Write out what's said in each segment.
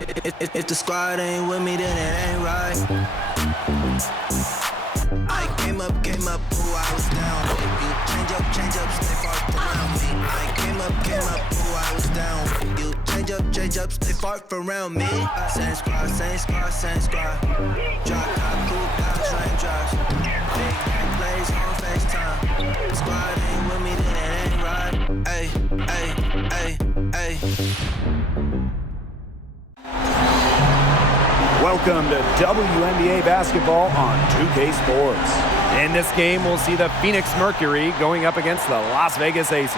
If the squad ain't with me, then it ain't right. I came up, ooh, I was down. You change up, stay far around me. I came up, ooh, I was down. You change up, stay far around me. Same squad. Drop top, cool downs, raindrops. Big back plays on FaceTime. Squad ain't with me, then it ain't right. Ay. Welcome to WNBA basketball on 2K Sports. In this game, we'll see the Phoenix Mercury going up against the Las Vegas Aces.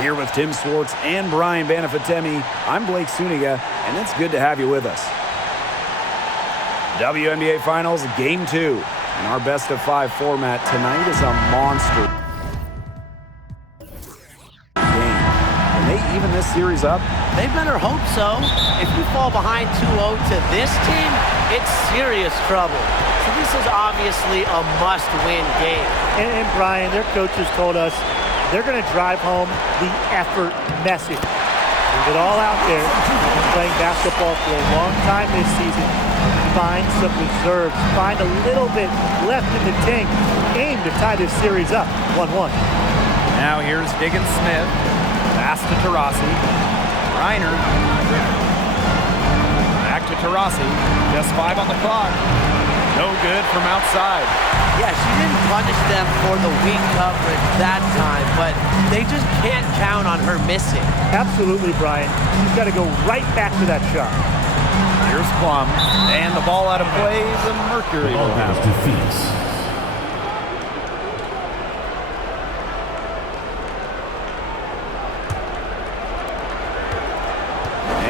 Here with Tim Swartz and Brian Banafitemi, I'm Blake Suniga, and it's good to have you with us. WNBA Finals Game 2. In our best-of-5 format, tonight is a monster game. Can they even this series up? They better hope so. If you fall behind 2-0 to this team, it's serious trouble. So this is obviously a must-win game. And Brian, their coaches told us they're going to drive home the effort message. Leave it all out there. They've been playing basketball for a long time this season. Find some reserves. Find a little bit left in the tank. Aim to tie this series up 1-1. Now here's Diggins-Smith. Pass to Taurasi. Reiner. Back to Taurasi. Just 5 on the clock. No good from outside. Yeah, she didn't punish them for the weak coverage that time, but they just can't count on her missing. Absolutely, Brian. She's got to go right back to that shot. Here's Plum. And the ball out of play. The Mercury will have it.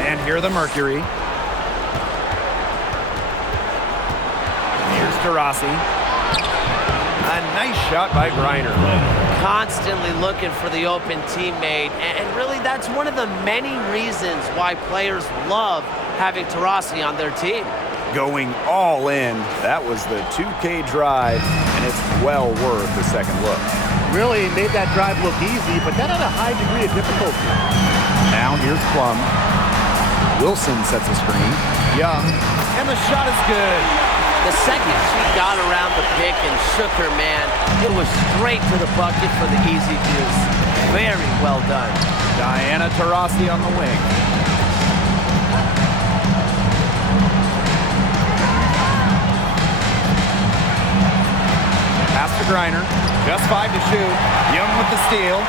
And here the Mercury. Here's Taurasi. A nice shot by Griner. Constantly looking for the open teammate, and really that's one of the many reasons why players love having Taurasi on their team. Going all in. That was the 2K drive, and it's well worth the second look. Really made that drive look easy, but that had a high degree of difficulty. Now here's Plum. Wilson sets a screen. Young. And the shot is good. The second she got around the pick and shook her man, it was straight to the bucket for the easy deuce. Very well done. Diana Taurasi on the wing. Pass to Griner. Just 5 to shoot. Young with the steal.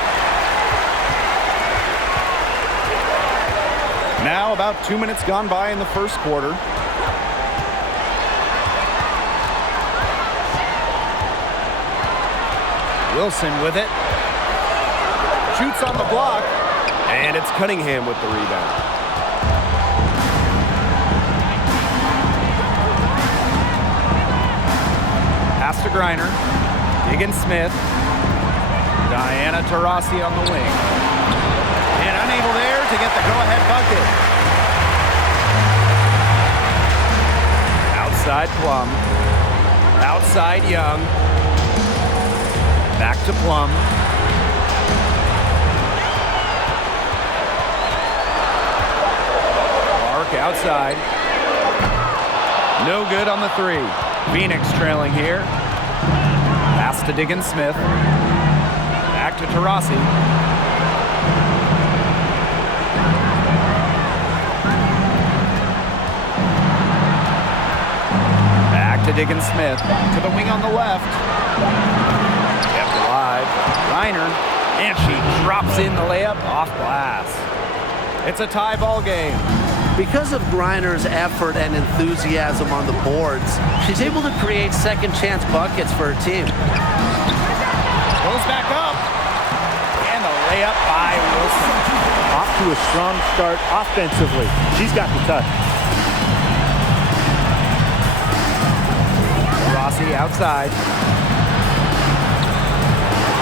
Now about 2 minutes gone by in the first quarter. Wilson with it. Shoots on the block. And it's Cunningham with the rebound. Pass to Griner. Diggins-Smith. Diana Taurasi on the wing. And unable there to get the go-ahead bucket. Outside Plum. Outside Young. Back to Plum. Clark outside. No good on the 3. Phoenix trailing here. Pass to Diggins-Smith. Back to Taurasi. Back to Diggins-Smith. To the wing on the left. Kept alive. Reiner. And she drops in the layup off glass. It's a tie ball game. Because of Griner's effort and enthusiasm on the boards, she's able to create second chance buckets for her team. Goes back up. And the layup by Wilson. Off to a strong start offensively. She's got the touch. Rossi outside.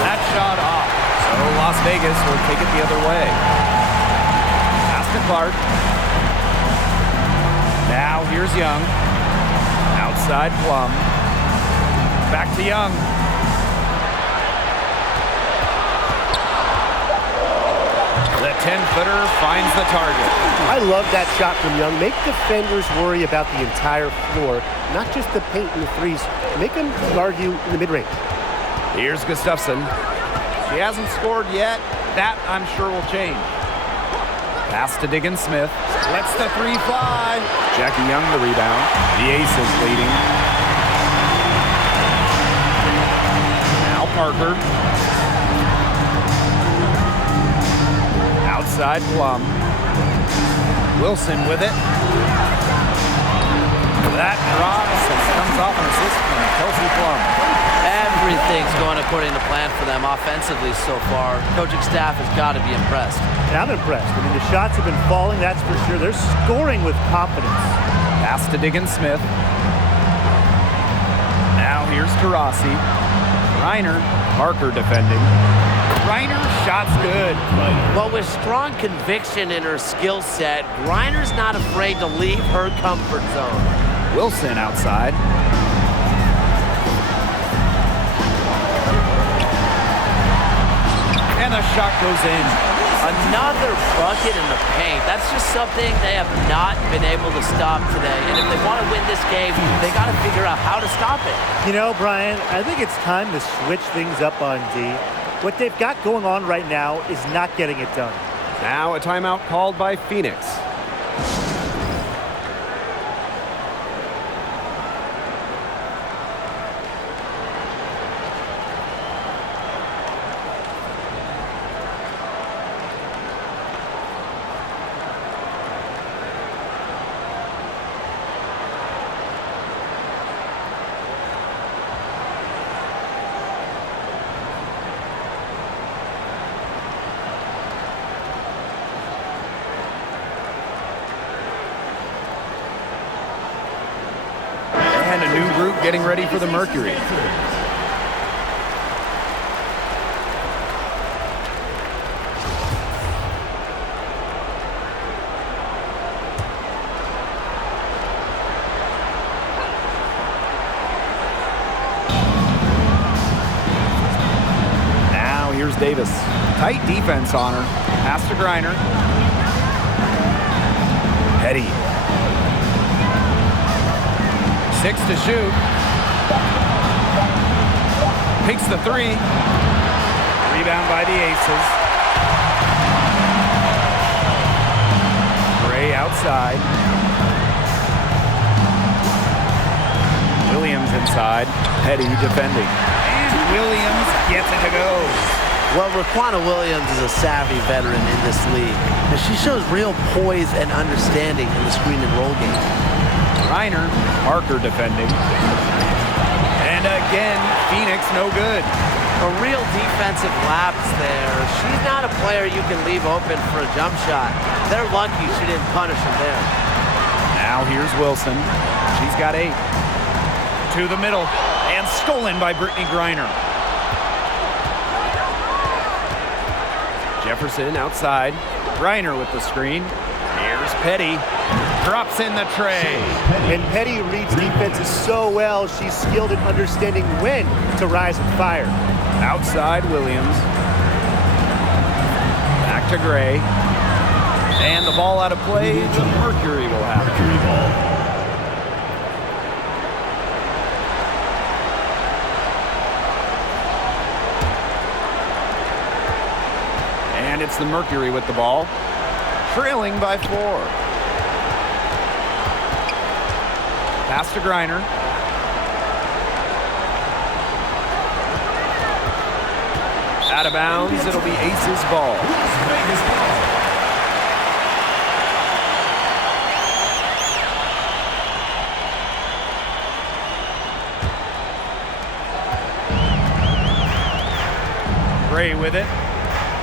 That shot off. So Las Vegas will take it the other way. Pass to Clark. Now here's Young. Outside Plum. Back to Young. The 10-footer finds the target. I love that shot from Young. Make defenders worry about the entire floor, not just the paint and the threes. Make them argue in the mid-range. Here's Gustafson. She hasn't scored yet. That, I'm sure, will change. Pass to Diggins Smith. Lets the three fly. Jackie Young the rebound. The Aces leading. Now Parker. Outside Plum. Wilson with it. That drops and comes off an assist from Kelsey Plum. Everything's going according to plan for them offensively so far. Coaching staff has got to be impressed. And I'm impressed. I mean, the shots have been falling, that's for sure. They're scoring with confidence. Pass to Diggins Smith. Now here's Taurasi. Reiner, Parker defending. Reiner, shot's good. Well, with strong conviction in her skill set, Reiner's not afraid to leave her comfort zone. Wilson outside. And the shot goes in. Another bucket in the paint. That's just something they have not been able to stop today. And if they want to win this game, they got to figure out how to stop it. You know, Brian, I think it's time to switch things up on D. What they've got going on right now is not getting it done. Now a timeout called by Phoenix. And a new group getting ready for the Mercury. Now here's Davis. Tight defense on her. Pass to Griner. Petty. 6 to shoot. Takes the three. Rebound by the Aces. Gray outside. Williams inside. Petty defending. And Williams gets it to go. Well, Raquana Williams is a savvy veteran in this league, and she shows real poise and understanding in the screen and roll game. Reiner, Parker defending. And again, Phoenix no good. A real defensive lapse there. She's not a player you can leave open for a jump shot. They're lucky she didn't punish him there. Now here's Wilson. She's got 8. To the middle. And stolen by Brittany Griner. Jefferson outside. Griner with the screen. Here's Petty. Drops in the tray. And Petty reads defenses so well, she's skilled at understanding when to rise and fire. Outside Williams. Back to Gray. And the ball out of play. The Mercury will have it. And it's the Mercury with the ball. Trailing by 4. Pass to Griner. Out of bounds, it'll be Aces ball. Gray with it.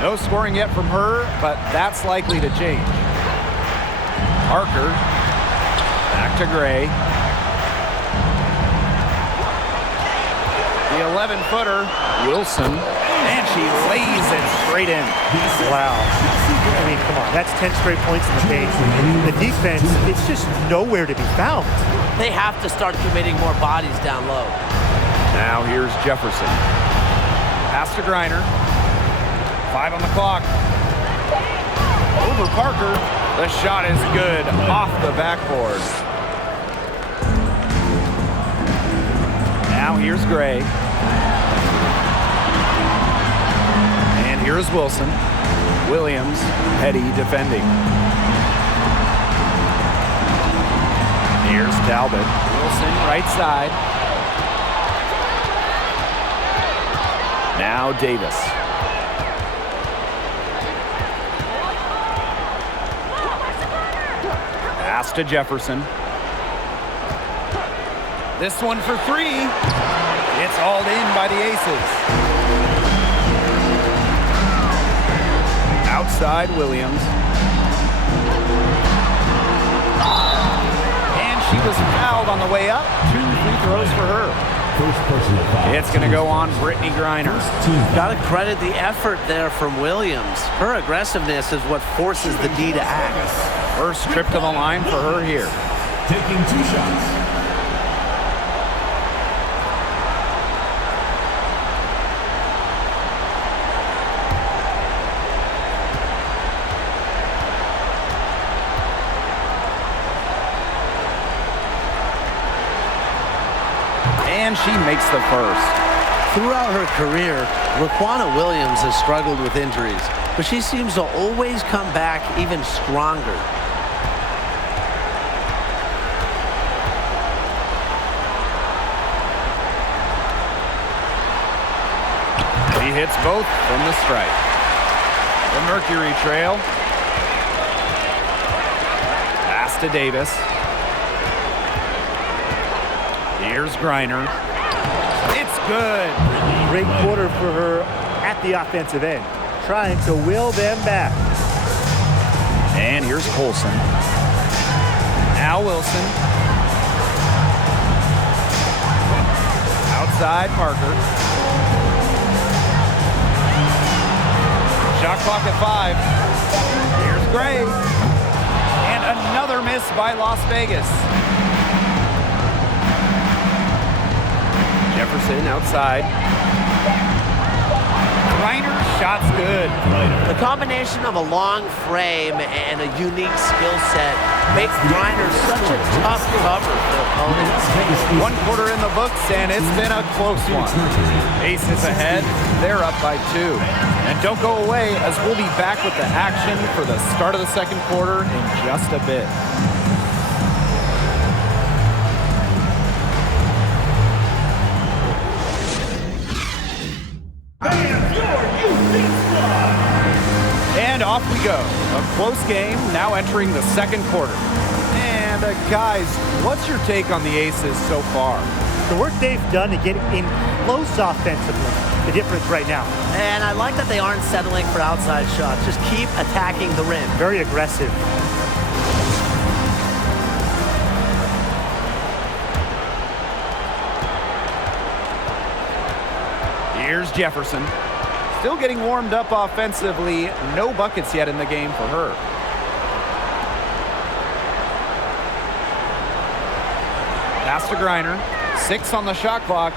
No scoring yet from her, but that's likely to change. Parker. Back to Gray. The 11-footer, Wilson, and she lays it straight in. Wow. I mean, come on. That's 10 straight points in the paint. The defense, it's just nowhere to be found. They have to start committing more bodies down low. Now here's Jefferson. Pass to Griner. 5 on the clock. over Parker. The shot is good off the backboard. Now here's Gray. And here's Wilson. Williams, Petty defending. Here's Talbot. Wilson, right side. Now Davis. Pass to Jefferson. This one for three. It's hauled in by the Aces. Outside Williams. And she was fouled on the way up. 2 free throws for her. It's going to go on Brittany Griner. Got to credit the effort there from Williams. Her aggressiveness is what forces the D to act. First trip to the line for her here. Taking 2 shots. And she makes the first. Throughout her career, Raquana Williams has struggled with injuries, but she seems to always come back even stronger. She hits both from the stripe. The Mercury trail. Pass to Davis. Here's Griner. It's good. Great quarter for her at the offensive end, trying to will them back. And here's Colson. Now Wilson. Outside Parker. Shot clock at 5. Here's Gray. And another miss by Las Vegas. Jefferson outside. Griner's shot's good. The combination of a long frame and a unique skill set makes Griner such a tough cover for opponents. 1 quarter in the books, and it's been a close one. Aces ahead. They're up by 2. And don't go away, as we'll be back with the action for the start of the second quarter in just a bit. And off we go. A close game, now entering the second quarter. And guys, what's your take on the Aces so far? The work they've done to get in close offensively, the difference right now. And I like that they aren't settling for outside shots. Just keep attacking the rim. Very aggressive. Here's Jefferson. Still getting warmed up offensively. No buckets yet in the game for her. Pass to Griner. 6 on the shot clock.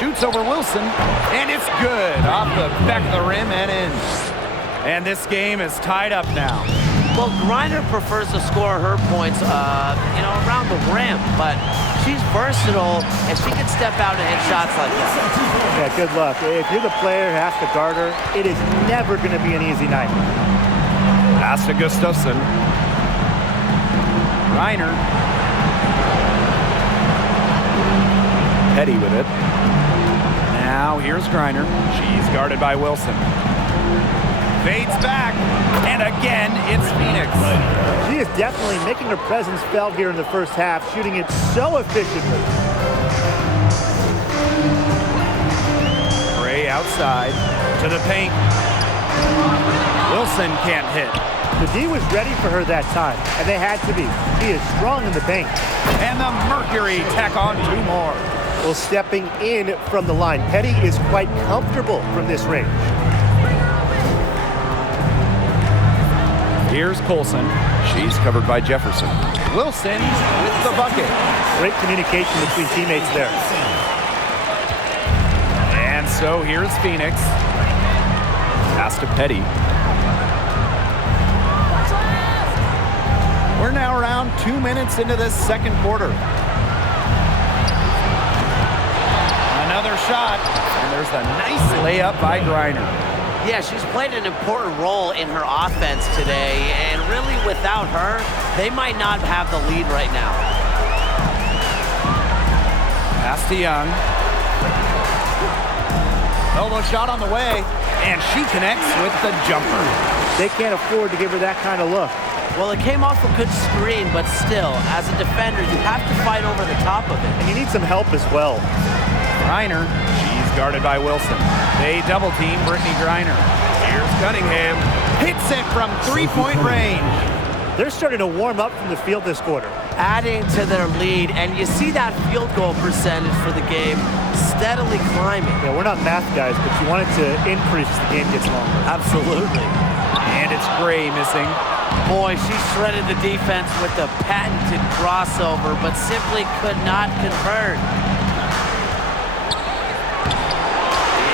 Shoots over Wilson. And it's good. Off the back of the rim and in. And this game is tied up now. Well, Griner prefers to score her points, around the rim, but she's versatile, and she can step out and hit shots like that. Yeah, good luck. If you're the player who has to guard her, it is never going to be an easy night. Pass to Gustafson. Griner. Petty with it. Now here's Griner. She's guarded by Wilson. Fades back, and again, it's Phoenix. She is definitely making her presence felt here in the first half, shooting it so efficiently. Gray outside to the paint. Wilson can't hit. The D was ready for her that time, and they had to be. She is strong in the paint. And the Mercury tack on 2 more. Well, stepping in from the line, Petty is quite comfortable from this range. Here's Colson. She's covered by Jefferson. Wilson with the bucket. Great communication between teammates there. And so here's Phoenix. Pass to Petty. We're now around 2 minutes into this second quarter. Another shot, and there's a nice layup by Griner. Yeah, she's played an important role in her offense today, and really without her, they might not have the lead right now. Pass to Young. Elbow shot on the way, and she connects with the jumper. They can't afford to give her that kind of look. Well, it came off a good screen, but still, as a defender, you have to fight over the top of it. And you need some help as well. Griner, she's guarded by Wilson. They double team Brittany Griner. Here's Cunningham. Hits it from three-point range. They're starting to warm up from the field this quarter. Adding to their lead, and you see that field goal percentage for the game steadily climbing. Yeah, we're not math guys, but you want it to increase as the game gets longer. Absolutely. And it's Gray missing. Boy, she shredded the defense with the patented crossover, but simply could not convert.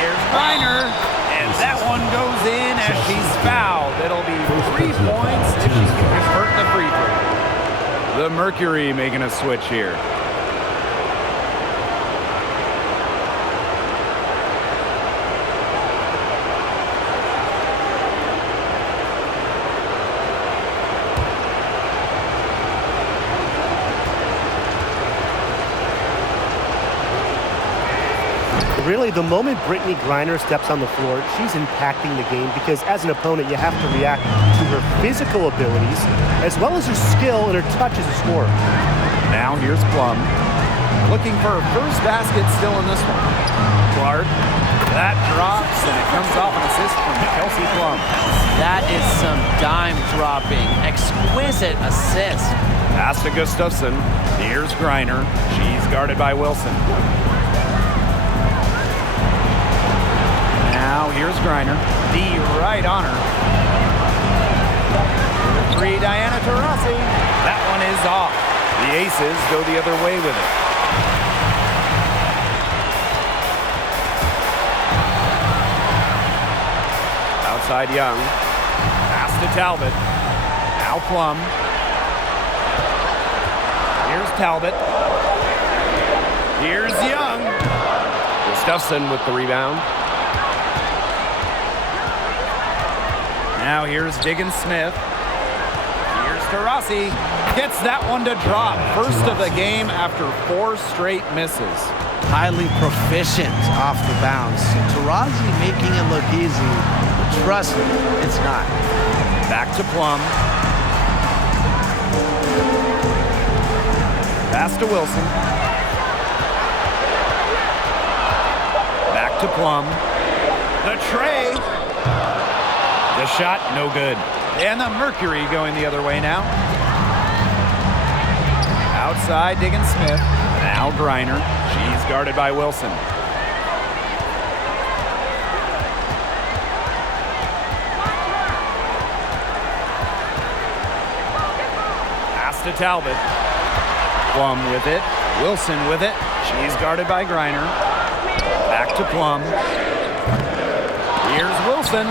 Here's Griner, and that one goes in as she's fouled. It'll be 3 points if she can convert the free throw. The Mercury making a switch here. Really, the moment Brittany Griner steps on the floor, she's impacting the game because as an opponent, you have to react to her physical abilities as well as her skill and her touch as a scorer. Now here's Plum. Looking for her first basket still in this one. Clark. That drops, and it comes off an assist from Kelsey Plum. That is some dime dropping. Exquisite assist. Pass to Gustafson. Here's Griner. She's guarded by Wilson. Now here's Griner. D right on her. Three, Diana Taurasi. That one is off. The Aces go the other way with it. Outside Young. Pass to Talbot. Now Plum. Here's Talbot. Here's Young. Gustafson with the rebound. Now here's Diggins Smith. Here's Taurasi. Gets that one to drop. First of the game after 4 straight misses. Highly proficient off the bounce. Taurasi making it look easy. Trust me, it's not. Back to Plum. Pass to Wilson. Back to Plum. The tray. The shot, no good. And the Mercury going the other way now. Outside, Diggins Smith. Now Griner. She's guarded by Wilson. Pass to Talbot. Plum with it. Wilson with it. She's guarded by Griner. Back to Plum. Here's Wilson.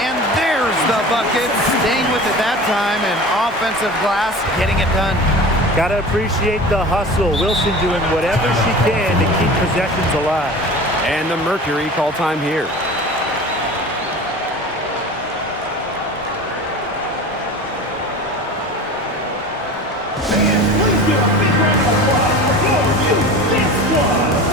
And there's the bucket. Staying with it that time, and offensive glass getting it done. Gotta appreciate the hustle. Wilson doing whatever she can to keep possessions alive. And the Mercury call time here. Please give a big round of applause for this one.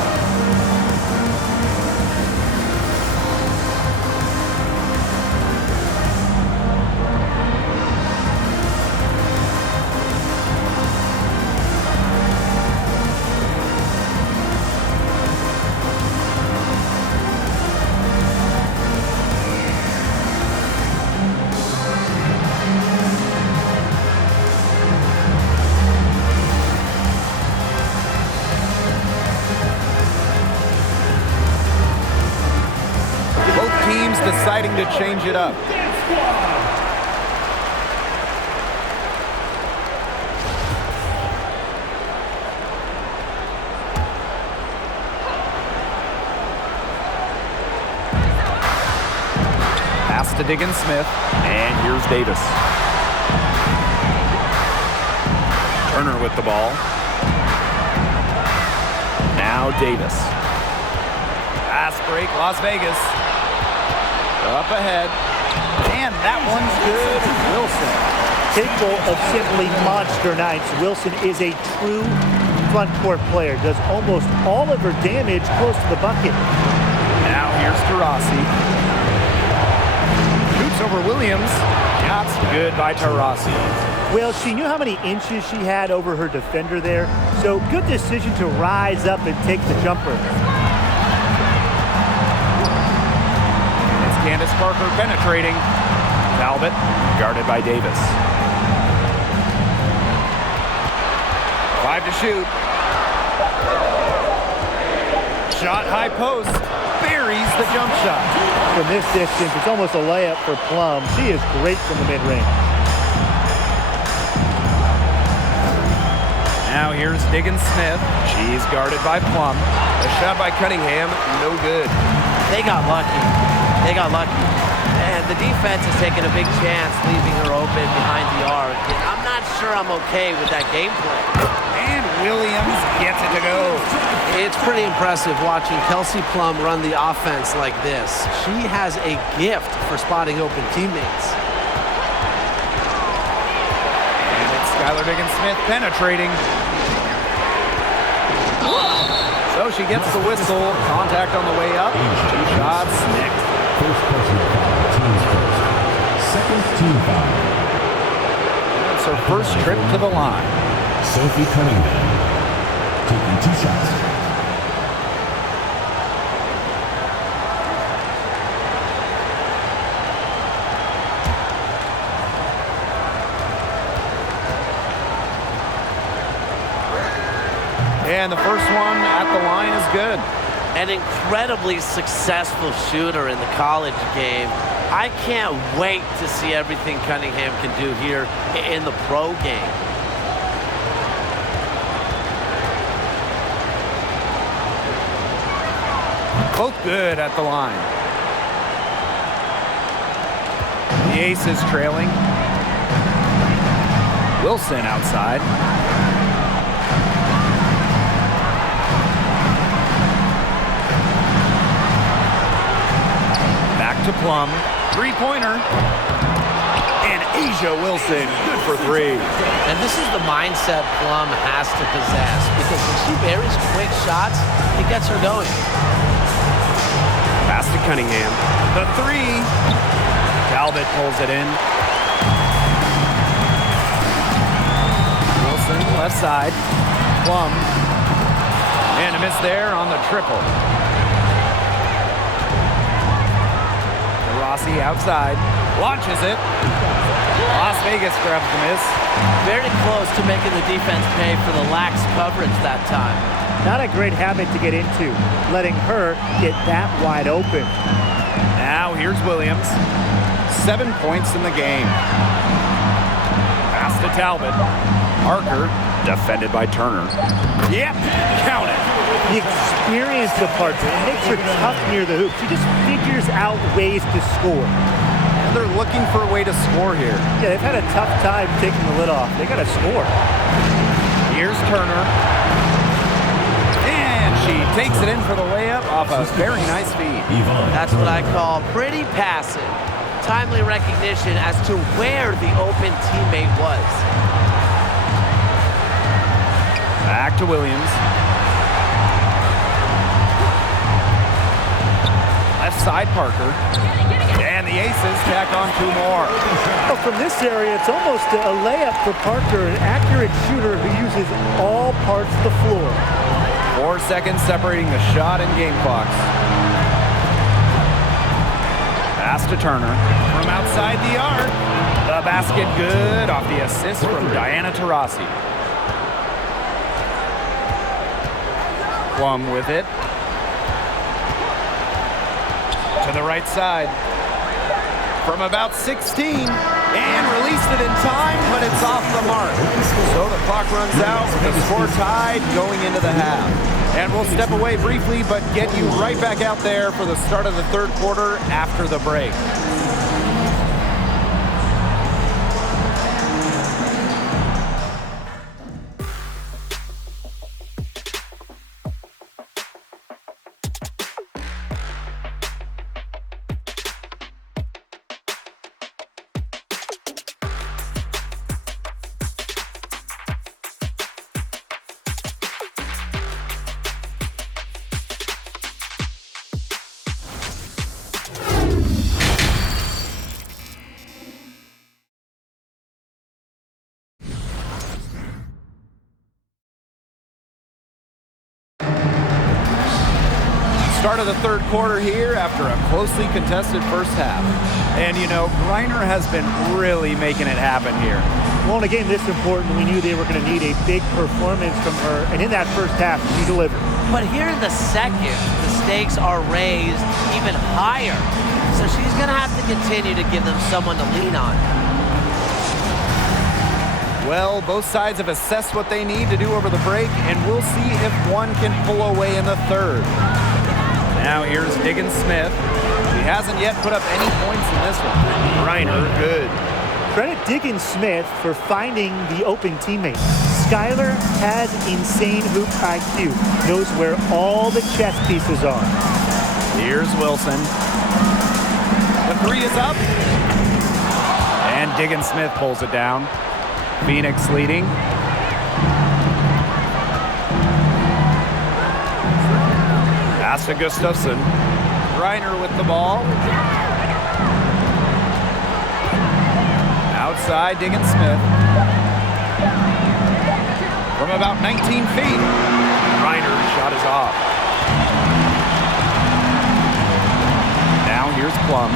Deciding to change it up. Pass to Diggins Smith, and here's Davis. Turner with the ball. Now Davis. Fast break, Las Vegas. Up ahead. And that one's good. Wilson. Capable of simply monster nights, Wilson is a true front court player. Does almost all of her damage close to the bucket. Now here's Taurasi. Shoots over Williams. Shots good by Taurasi. Well, she knew how many inches she had over her defender there, so good decision to rise up and take the jumper. It's Candace Parker penetrating. Talbot guarded by Davis. 5 to shoot. Shot high post. Buries the jump shot. From this distance, it's almost a layup for Plum. She is great from the mid-range. Now here's Diggins Smith. She's guarded by Plum. A shot by Cunningham, no good. They got lucky. They got lucky. And the defense is taking a big chance leaving her open behind the arc. And I'm not sure I'm okay with that game plan. And Williams gets it to go. It's pretty impressive watching Kelsey Plum run the offense like this. She has a gift for spotting open teammates. And it's Skylar Diggins-Smith penetrating. So she gets the whistle. Contact on the way up. 2 shots next. First personal foul, team's first. Second team foul. It's her first trip to the line. Sophie Cunningham taking 2 shots. And the first one at the line is good. An incredibly successful shooter in the college game. I can't wait to see everything Cunningham can do here in the pro game. Both good at the line. The Aces trailing. Wilson outside. Back to Plum. 3-pointer. And Asia Wilson, good for 3. And this is the mindset Plum has to possess, because when she buries quick shots, it gets her going. Pass to Cunningham. The 3. Talbot pulls it in. Wilson, left side. Plum. And a miss there on the triple. Rossi outside. Launches it. Las Vegas grabs the miss. Very close to making the defense pay for the lax coverage that time. Not a great habit to get into, letting her get that wide open. Now here's Williams. 7 points in the game. Pass to Talbot. Parker, defended by Turner. Yep, count it. The experience of Parker, it makes her tough near the hoop. She just figures out ways to score. And they're looking for a way to score here. Yeah, they've had a tough time taking the lid off. They got to score. Here's Turner. And she takes it in for the layup off a very nice feed. That's what I call pretty passive. Timely recognition as to where the open teammate was. Back to Williams. Left side Parker. And the Aces tack on 2 more. Well, from this area, it's almost a layup for Parker, an accurate shooter who uses all parts of the floor. 4 seconds separating the shot and game clocks. Pass to Turner. From outside the arc. The basket good off the assist from Diana Taurasi. Plum with it. To the right side. From about 16. And released it in time, but it's off the mark. So the clock runs out with the score tied going into the half. And we'll step away briefly, but get you right back out there for the start of the 3rd quarter after the break. Start of the third quarter here after a closely contested first half. And, you know, Griner has been really making it happen here. Well, in a game this important, we knew they were going to need a big performance from her, and in that first half, she delivered. But here in the second, the stakes are raised even higher. So she's going to have to continue to give them someone to lean on. Well, both sides have assessed what they need to do over the break, and we'll see if one can pull away in the third. Now here's Diggins Smith. She hasn't yet put up any points in this one. Griner, good. Credit Diggins Smith for finding the open teammate. Skylar has insane hoop IQ, knows where all the chess pieces are. Here's Wilson. The three is up. And Diggins Smith pulls it down. Phoenix leading. Pass to Gustafson. Griner with the ball. Outside, Diggins Smith. From about 19 feet. Griner's shot is off. Now here's Plum.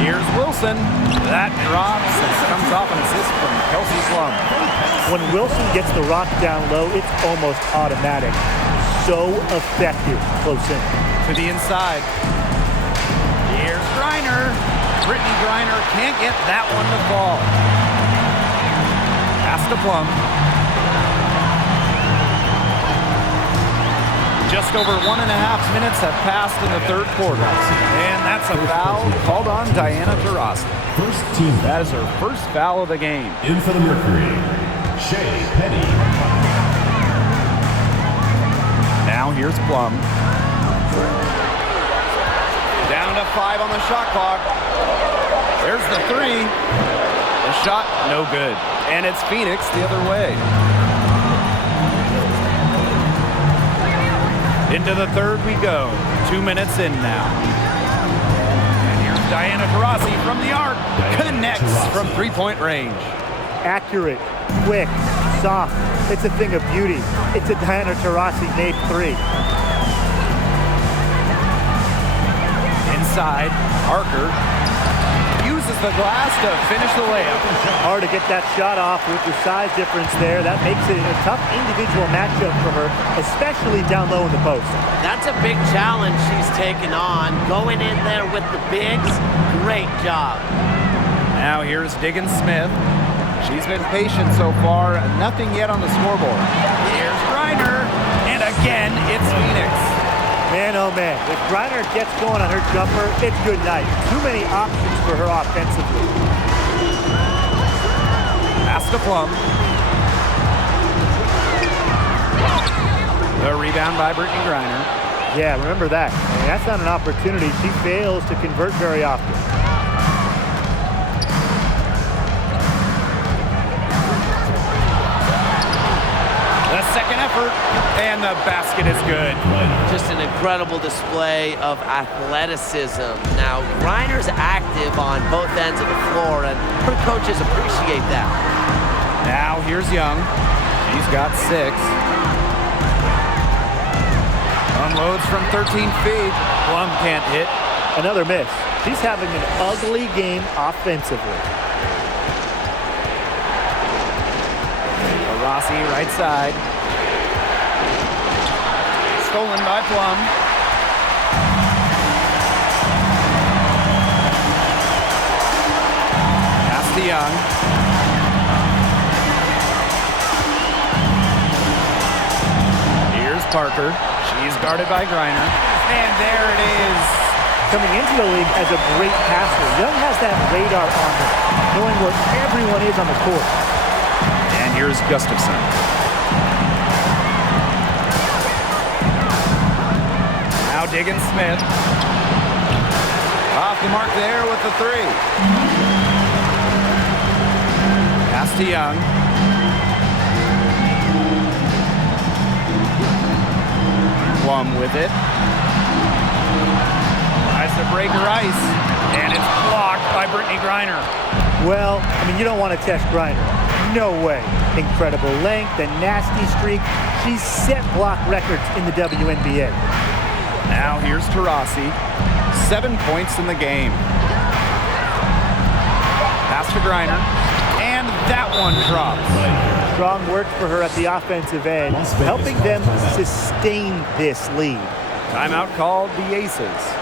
Here's Wilson. That drops and comes off an assist from Kelsey Plum. When Wilson gets the rock down low, it's almost automatic. So effective close in. To the inside. Here's Griner. Brittany Griner can't get that one to fall. Pass to Plum. Just over 1.5 minutes have passed in the third quarter. And that's a foul called on Diana Taurasi. First team. That is her first foul of the game. In for the Mercury, Shea Penny. Now here's Plum. Down to 5 on the shot clock. There's the three. The shot, no good. And it's Phoenix the other way. Into the third we go. 2 minutes in now. And here's Diana Taurasi from the arc. Connects from three-point range. Accurate, quick, soft. It's a thing of beauty. It's a Diana Taurasi made three. Inside, Parker uses the glass to finish the layup. Hard to get that shot off with the size difference there. That makes it a tough individual matchup for her, especially down low in the post. That's a big challenge she's taken on. Going in there with the bigs, great job. Now here's Diggins Smith. She's been patient so far. Nothing yet on the scoreboard. Here's Griner. And again, it's Phoenix. Man, oh man, if Griner gets going on her jumper, it's good night. Too many options for her offensively. Pass to Plum. The rebound by Brittany Griner. Yeah, remember that. And that's not an opportunity. She fails to convert very often. The second effort, and the basket is good. Just an incredible display of athleticism. Now, Griner's active on both ends of the floor, and her coaches appreciate that. Now here's Young. She's got 6. Unloads from 13 feet. Plum can't hit. Another miss. She's having an ugly game offensively. Rossi, right side. Stolen by Plum. Pass to Young. Here's Parker. She's guarded by Griner. And there it is. Coming into the league as a great passer, Young has that radar on her, knowing where everyone is on the court. And here's Gustafson. Now Diggins Smith. Off the mark there with the three. Pass to Young. Plum with it. Tries to break her ice. And it's blocked by Brittany Griner. Well, I mean, you don't want to test Griner. No way. Incredible length, a nasty streak. She's set block records in the WNBA. Now here's Taurasi. 7 points in the game. Pass to Griner. And that one drops. Strong work for her at the offensive end, helping them sustain this lead. Timeout called the Aces.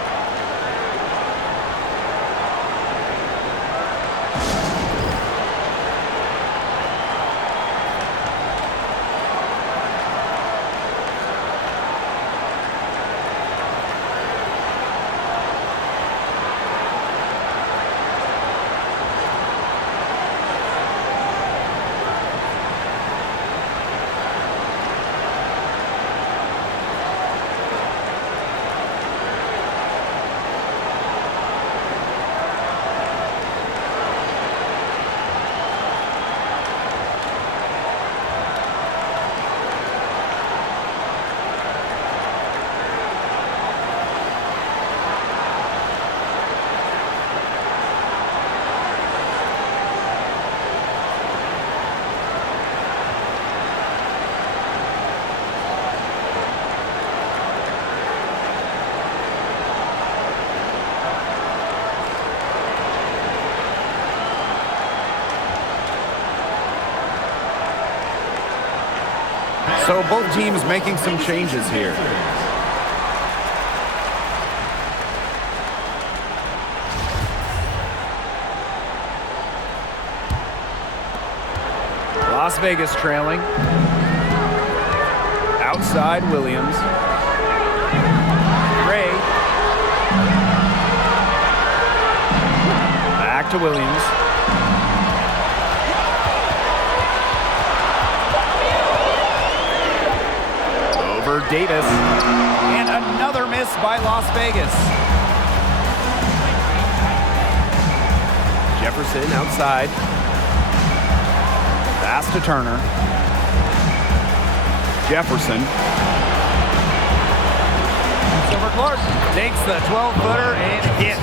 So both teams making some changes here. Las Vegas trailing. Outside Williams. Ray. Back to Williams. Over Davis. And another miss by Las Vegas. Jefferson outside. Pass to Turner. Jefferson. Over Clark. Takes the 12-footer and hits.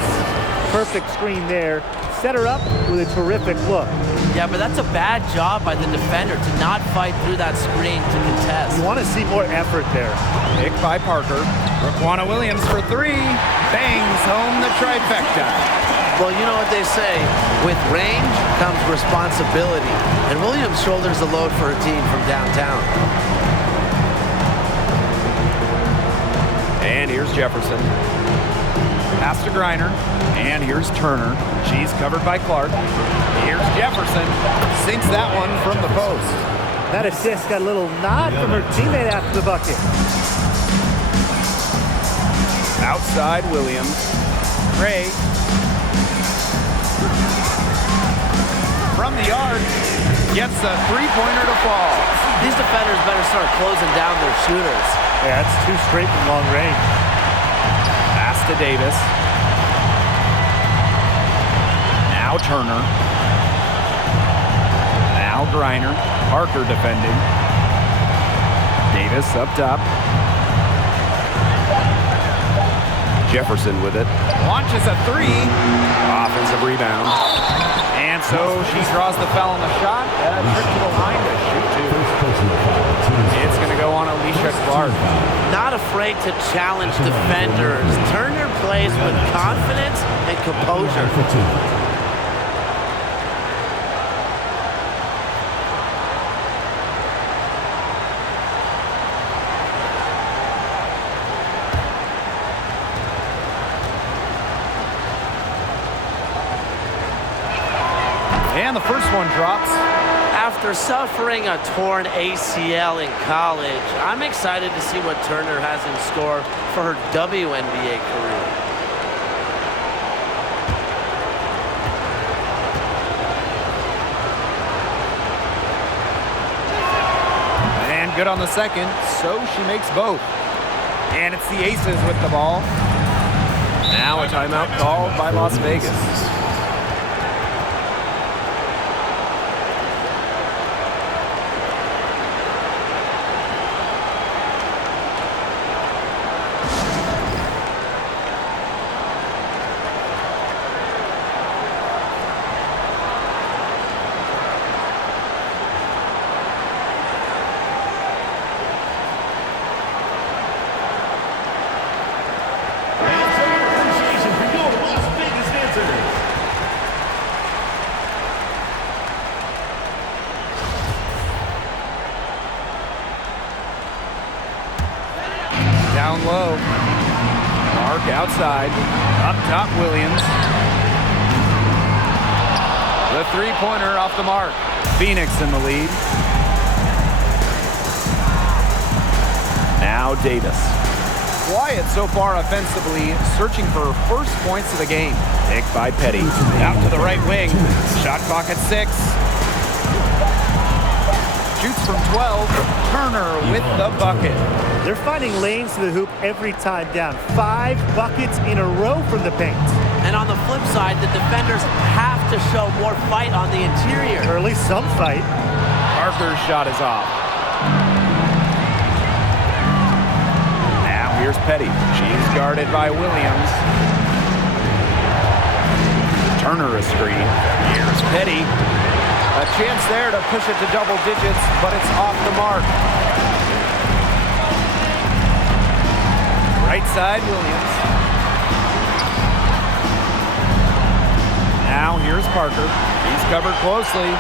Perfect screen there. Set her up with a terrific look. Yeah, but that's a bad job by the defender to not fight through that screen to contest. You want to see more effort there. Pick by Parker. Raquana Williams for three. Bangs home the trifecta. Well, you know what they say. With range comes responsibility. And Williams shoulders the load for a team from downtown. And here's Jefferson. Pass to Griner. And here's Turner. She's covered by Clark. Here's Jefferson. Sinks that one from the post. That assist got a little nod from her teammate after the bucket. Outside Williams. Ray. From the yard. Gets the three-pointer to fall. These defenders better start closing down their shooters. Yeah, that's two straight from long range. Pass to Davis. Now Turner. Now Griner. Parker defending. Davis up top. Jefferson with it. Launches a three. Offensive rebound. And so she draws the foul on the shot. Trip to the line to shoot two. It's going to go on Alicia Clark. Not afraid to challenge defenders. Turner plays with confidence and composure. And the first one drops. After suffering a torn ACL in college, I'm excited to see what Turner has in store for her WNBA career. And good on the second, so she makes both. And it's the Aces with the ball. Now a timeout called by Las Vegas. Down low. Mark outside. Up top, Williams. The three-pointer off the mark. Phoenix in the lead. Now Davis. Quiet so far offensively, searching for first points of the game. Picked by Petty. Out to the right wing. Shot clock at 6. Shoots from 12. Turner with the bucket. They're finding lanes to the hoop every time down. 5 buckets in a row from the paint. And on the flip side, the defenders have to show more fight on the interior. Or at least some fight. Parker's shot is off. Now here's Petty. She's guarded by Williams. Turner a screen. Here's Petty. A chance there to push it to double digits, but it's off the mark. Right side, Williams. Now here's Parker. He's covered closely.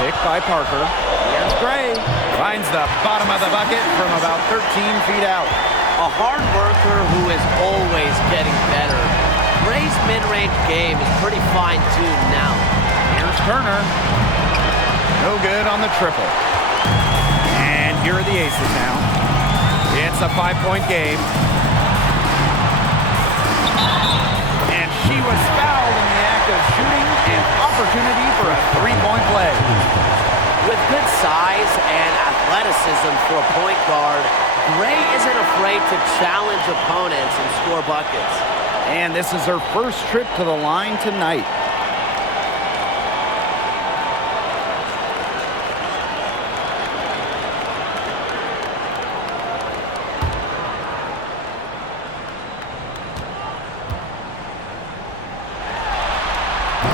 Picked by Parker. Here's Gray. Finds the bottom of the bucket from about 13 feet out. A hard worker who is always getting better. Gray's mid-range game is pretty fine-tuned now. Here's Turner. No good on the triple. And here are the aces now. It's a 5-point game. And she was fouled in the act of shooting, an opportunity for a 3-point play. With good size and athleticism for a point guard, Gray isn't afraid to challenge opponents and score buckets. And this is her first trip to the line tonight.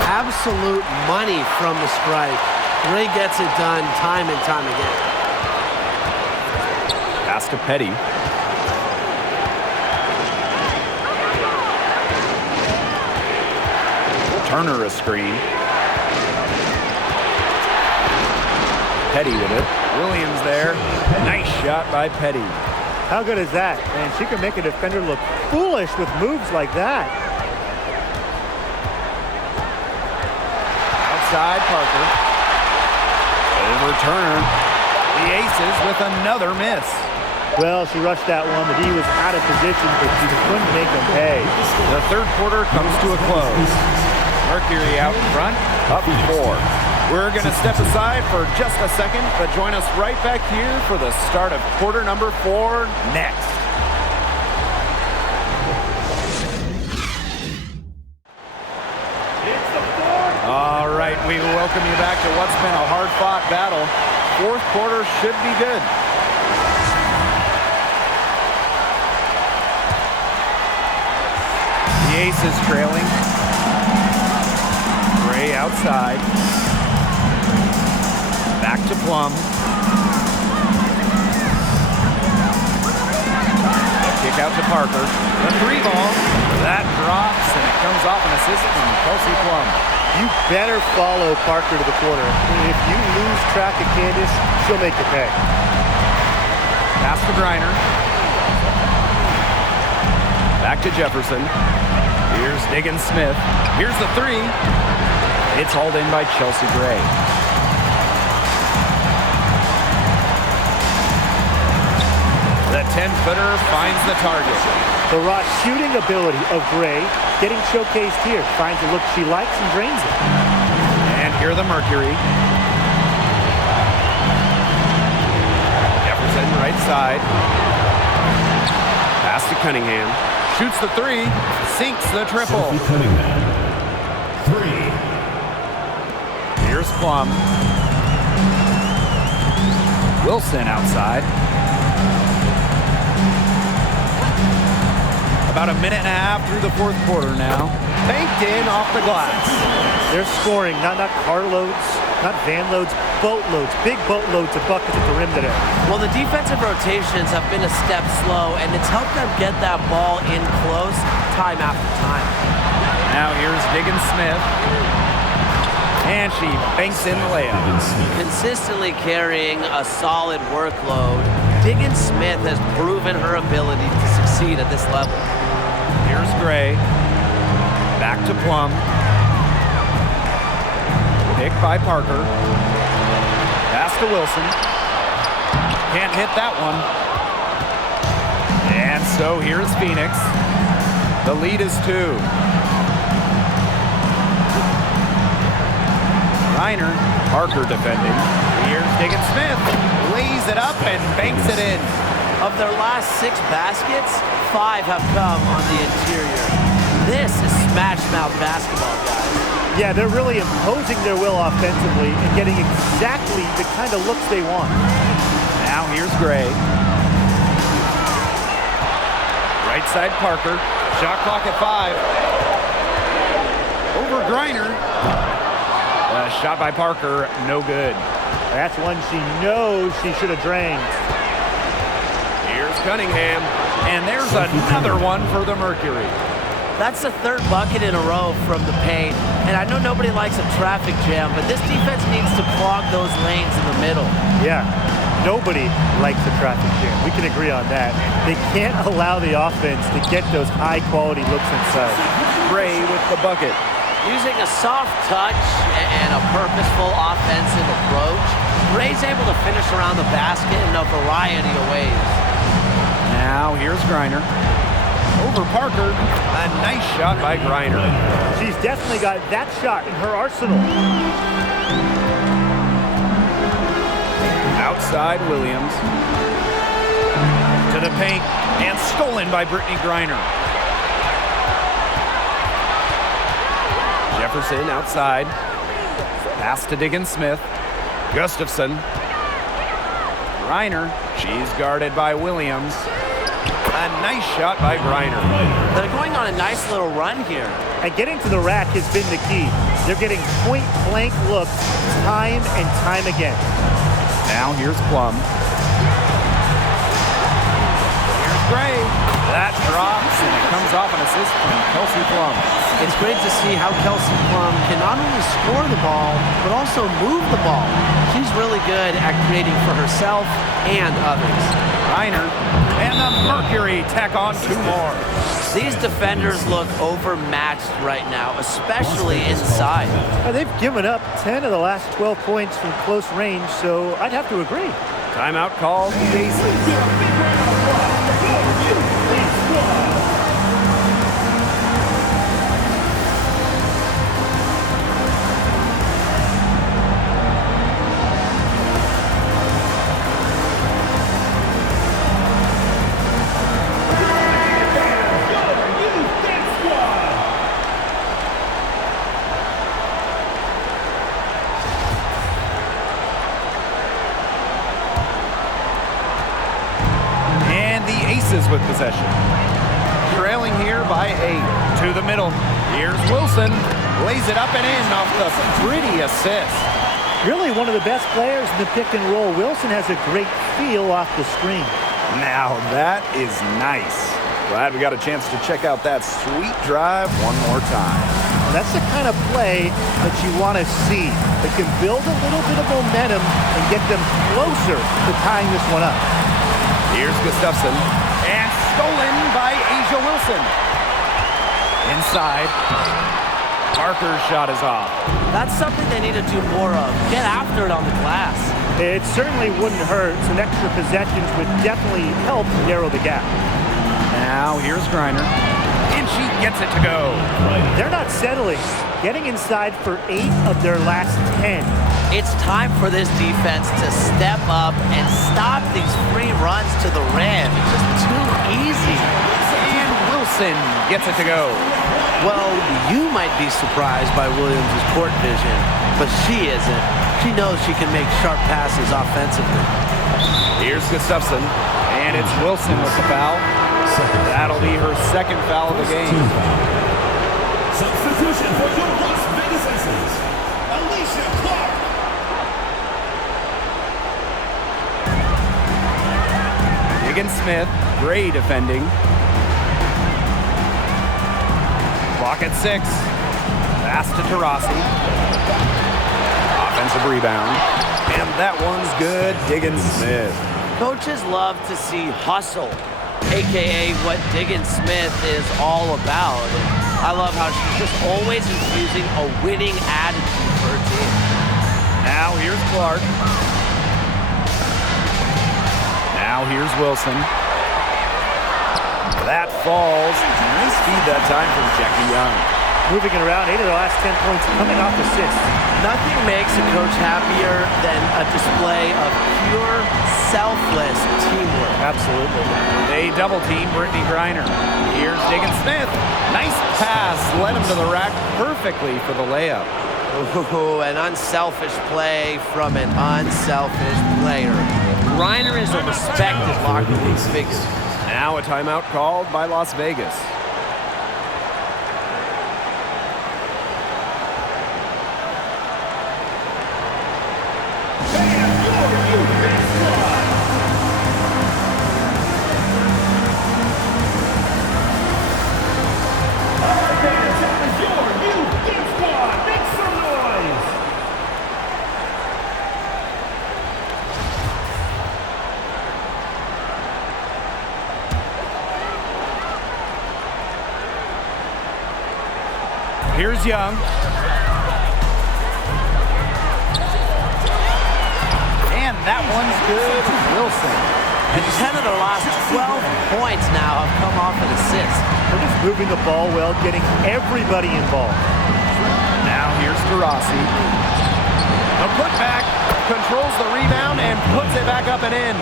Absolute money from the stripe. Gray gets it done time and time again. Pass to Petty. Turner a screen. Petty with it. Williams there. Nice shot by Petty. How good is that? Man, she can make a defender look foolish with moves like that. Outside Parker. Over Turner. The Aces with another miss. Well, she rushed that one, but he was out of position, but she couldn't make him pay. The third quarter comes to a close. Mercury out front, up 4. We're going to step aside for just a second, but join us right back here for the start of quarter number 4 next. All right, we welcome you back to what's been a hard-fought battle. Fourth quarter should be good. The Aces trailing. Gray outside. Back to Plum. Kick out to Parker. The 3-ball. That drops, and it comes off an assist from Kelsey Plum. You better follow Parker to the corner. If you lose track of Candace, she'll make you pay. Pass to Griner. Back to Jefferson. Here's Diggins Smith. Here's the 3. It's hauled in by Chelsea Gray. The 10-footer finds the target. The raw shooting ability of Gray getting showcased here. Finds a look she likes and drains it. And here the Mercury. Jefferson right side. Pass to Cunningham. Shoots the 3. Sinks the triple. Sophie Cunningham. 3. Here's Plum. Wilson outside. About a minute and a half through the fourth quarter now. Banked in off the glass. They're scoring, not carloads, not van loads, boatloads, big boatloads of buckets at the rim today. Well, the defensive rotations have been a step slow, and it's helped them get that ball in close time after time. Now here's Diggins Smith. And she banks in the layup. Consistently carrying a solid workload. Diggins Smith has proven her ability to succeed at this level. Here's Gray. Back to Plum. Picked by Parker. Pass to Wilson. Can't hit that one. And so here's Phoenix. The lead is 2. Reiner, Parker defending. Here's Diggins Smith. Lays it up and banks it in. Of their last 6 baskets, 5 have come on the interior. This is smash-mouth basketball, guys. Yeah, they're really imposing their will offensively and getting exactly the kind of looks they want. Now here's Gray. Right side Parker. Shot clock at 5. Over Griner. Shot by Parker, no good. That's one she knows she should have drained. Here's Cunningham. And there's another one for the Mercury. That's the 3rd bucket in a row from the paint. And I know nobody likes a traffic jam, but this defense needs to clog those lanes in the middle. Yeah, nobody likes a traffic jam. We can agree on that. They can't allow the offense to get those high-quality looks inside. Gray with the bucket. Using a soft touch and a purposeful offensive approach, Gray's able to finish around the basket in a variety of ways. Now here's Griner. Over Parker. A nice shot by Griner. She's definitely got that shot in her arsenal. Outside Williams. To the paint. And stolen by Brittany Griner. Jefferson outside. Pass to Diggins Smith. Gustafson. Griner. She's guarded by Williams. A nice shot by Griner. They're going on a nice little run here. And getting to the rack has been the key. They're getting point-blank looks time and time again. Now here's Plum. Here's Gray. That drops, and it comes off an assist from Kelsey Plum. It's great to see how Kelsey Plum can not only score the ball, but also move the ball. She's really good at creating for herself and others. Reiner and the Mercury tack on 2 more. These defenders look overmatched right now, especially inside. They've given up 10 of the last 12 points from close range, so I'd have to agree. Timeout called. With possession. Trailing here by 8. To the middle. Here's Wilson. Lays it up and in off the pretty assist. Really one of the best players in the pick and roll. Wilson has a great feel off the screen. Now that is nice. Glad we got a chance to check out that sweet drive one more time. That's the kind of play that you want to see. That can build a little bit of momentum and get them closer to tying this one up. Here's Gustafson. And stolen by Asia Wilson. Inside. Parker's shot is off. That's something they need to do more of. Get after it on the glass. It certainly wouldn't hurt. Some extra possessions would definitely help narrow the gap. Now here's Griner. And she gets it to go. They're not settling. Getting inside for 8 of their last 10. It's time for this defense to step up and stop these free runs to the rim. It's just too easy. And Wilson gets it to go. Well, you might be surprised by Williams' court vision, but she isn't. She knows she can make sharp passes offensively. Here's Gustafson, and it's Wilson with the foul. That'll be her 2nd foul of the game. Substitution for your Las Vegas Aces, Alicia Clark. Diggins Smith, Gray defending. Clock at 6. Pass to Taurasi. Offensive rebound. And that one's good. Diggins Smith. Coaches love to see hustle, a.k.a. what Diggins Smith is all about. And I love how she's just always infusing a winning attitude for her team. Now here's Clark. Now here's Wilson. That falls. Nice feed that time from Jackie Young. Moving it around, 8 of the last 10 points coming off assists. Nothing makes a coach happier than a display of pure, selfless teamwork. Absolutely. They double team Brittany Griner. Here's Diggins Smith. Nice pass. Led him to the rack perfectly for the layup. Ooh, an unselfish play from an unselfish player. Griner is a respected locker room figure. Now a timeout called by Las Vegas. Here's Young. And that one's good. Wilson. And 10 of the last 12 points now have come off an assist. They're just moving the ball well, getting everybody involved. Now here's DeRossi. The putback, controls the rebound and puts it back up and in.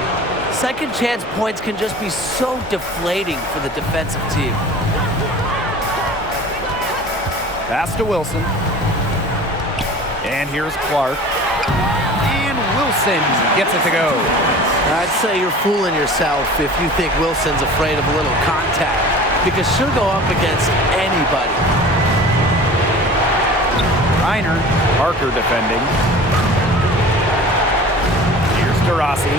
Second chance points can just be so deflating for the defensive team. Pass to Wilson. And here's Clark. And Wilson gets it to go. I'd say you're fooling yourself if you think Wilson's afraid of a little contact, because she'll go up against anybody. Reiner, Parker defending. Here's DeRossi.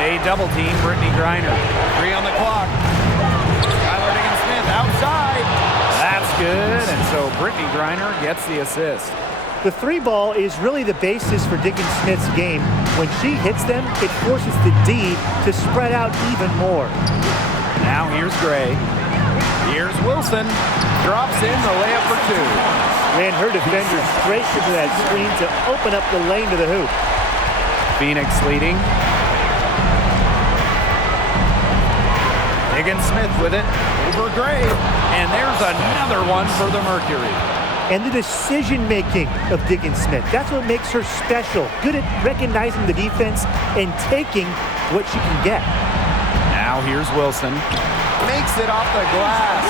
They double team Brittany Griner. 3 on the clock. Skylar Diggins Smith outside. That's good, and so Brittany Griner gets the assist. The 3-ball is really the basis for Diggins Smith's game. When she hits them, it forces the D to spread out even more. Now here's Gray. Here's Wilson. Drops in the layup for 2. Ran her defender straight into that screen to open up the lane to the hoop. Phoenix leading. Diggins Smith with it over Gray. And there's another one for the Mercury. And the decision-making of Diggins Smith. That's what makes her special. Good at recognizing the defense and taking what she can get. Now here's Wilson. Makes it off the glass.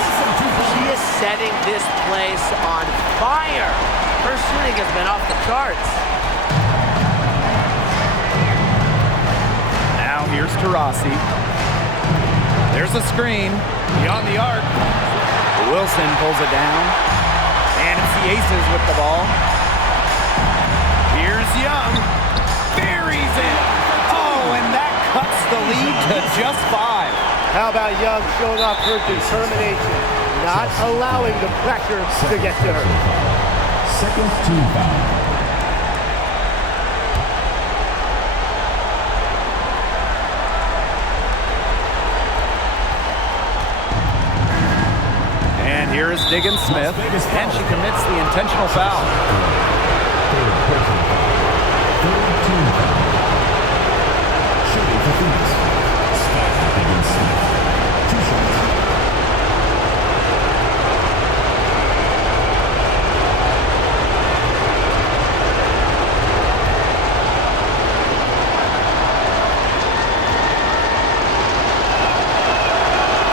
She is setting this place on fire. Her shooting has been off the charts. Now here's DeRossi. There's a screen beyond the arc. Wilson pulls it down. And it's the Aces with the ball. Here's Young. Buries it. Oh, and that cuts the lead to just 5. How about Young showing off her determination, not allowing the pressure to get to her. Second team foul. And here is Diggins Smith, and she commits the intentional foul. Third personal foul. Third team foul. Shooting for Phoenix. Skylar Diggins Smith. 2 shots.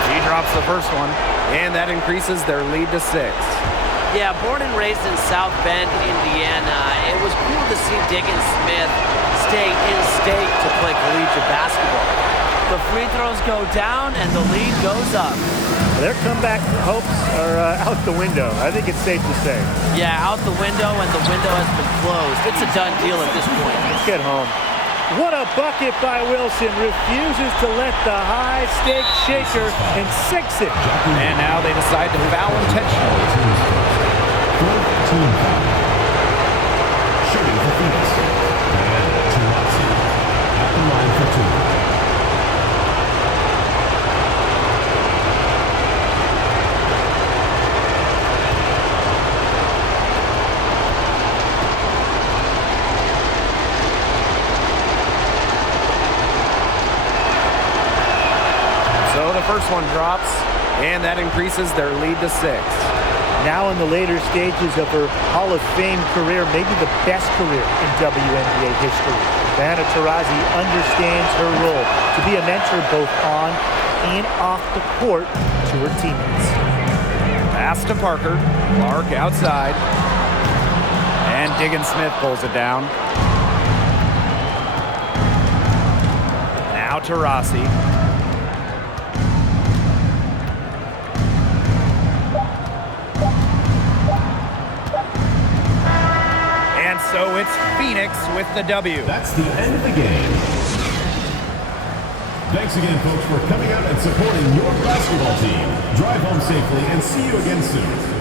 She drops the first one. And that increases their lead to 6. Yeah, born and raised in South Bend, Indiana, it was cool to see Diggins Smith stay in state to play collegiate basketball. The free throws go down and the lead goes up. Their comeback hopes are out the window. I think it's safe to say. Yeah, out the window, and the window has been closed. It's a done deal at this point. Let's get home. What a bucket by Wilson. Refuses to let the high-stake shaker and sinks it. And now they decide to foul intentionally. Fourth team foul. Shooting for Phoenix. And DeRossi. first one drops, and that increases their lead to 6. Now in the later stages of her Hall of Fame career, maybe the best career in WNBA history, Diana Taurasi understands her role to be a mentor both on and off the court to her teammates. Pass to Parker. Clark outside. And Diggins Smith pulls it down. Now Taurasi. And so it's Phoenix with the W. That's the end of the game. Thanks again, folks, for coming out and supporting your basketball team. Drive home safely and see you again soon.